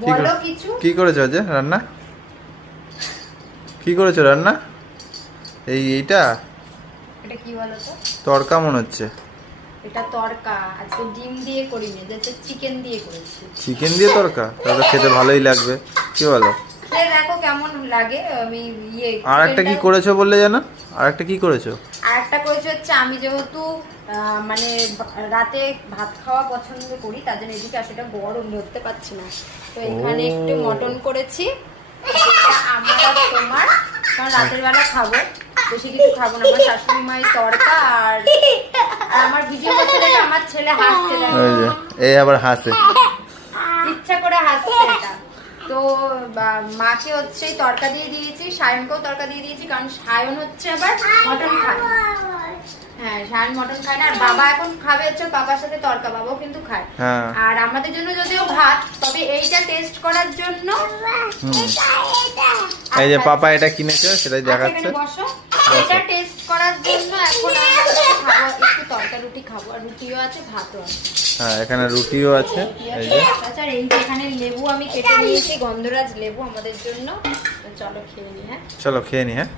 বলো কিছু। কি করেছো আজ রান্না? কি করেছো রান্না? এইটা এটা কি বলো তো? তড়কা মনে হচ্ছে। এটা তড়কা, আজকে ডিম দিয়ে করিনি, যেটা চিকেন দিয়ে করেছি। চিকেন দিয়ে তড়কা? তাহলে খেতে ভালোই লাগবে, কি বলো? খেয়ে দেখো কেমন লাগে। আমি আর একটা কি করেছো বললে জানো? আর একটা কি করেছো? আর একটা করেছি হচ্ছে, আমি যেহেতু মানে রাতে ভাত খাওয়া পছন্দ করি, তার জন্য এদিকে সেটা গরম ধরতে পারছি না, তো এখানে একটু মটন করেছি। এটা আমার আর তোমার, কারণ রাতের বেলা খাবো, বেশি কিছু খাবো না। আমার শাশুড়ি মায়ের তড়কা আর আমার ভিডিও করতে দেখে আমার ছেলে হাসছে, এই আবার হাসে, ইচ্ছা করে হাসছে এটা। তো মাকে হচ্ছে তড়কা দিয়ে দিয়েছি, সায়নকেও তড়কা দিয়ে দিয়েছি, কারণ সায়ন হচ্ছে আবার মটন খায়। হ্যাঁ, সায়ন মটন খায় না, আর বাবা এখন খাবে হচ্ছে বাবার সাথে তড়কা, বাবাও কিন্তু খায়। আর আমাদের জন্য যদিও ভাত, তবে এইটা টেস্ট করার জন্য এই যে পাপা এটা কিনেছে সেটাই দেখাচ্ছে। বসো, এটা টেস্ট করার জন্য এখন আমরা খাবো, একটু তড়কা রুটি খাবো, আর রুটিও আছে, ভাতও আছে। হ্যাঁ, এখানে রুটিও আছে। এই যে আচ্ছা, এই যে এখানে লেবু আমি কেটে নিয়েছি, গন্ধরাজ লেবু আমাদের জন্য। চলো খেয়ে নি। হ্যাঁ, চলো খেয়ে নি। হ্যাঁ।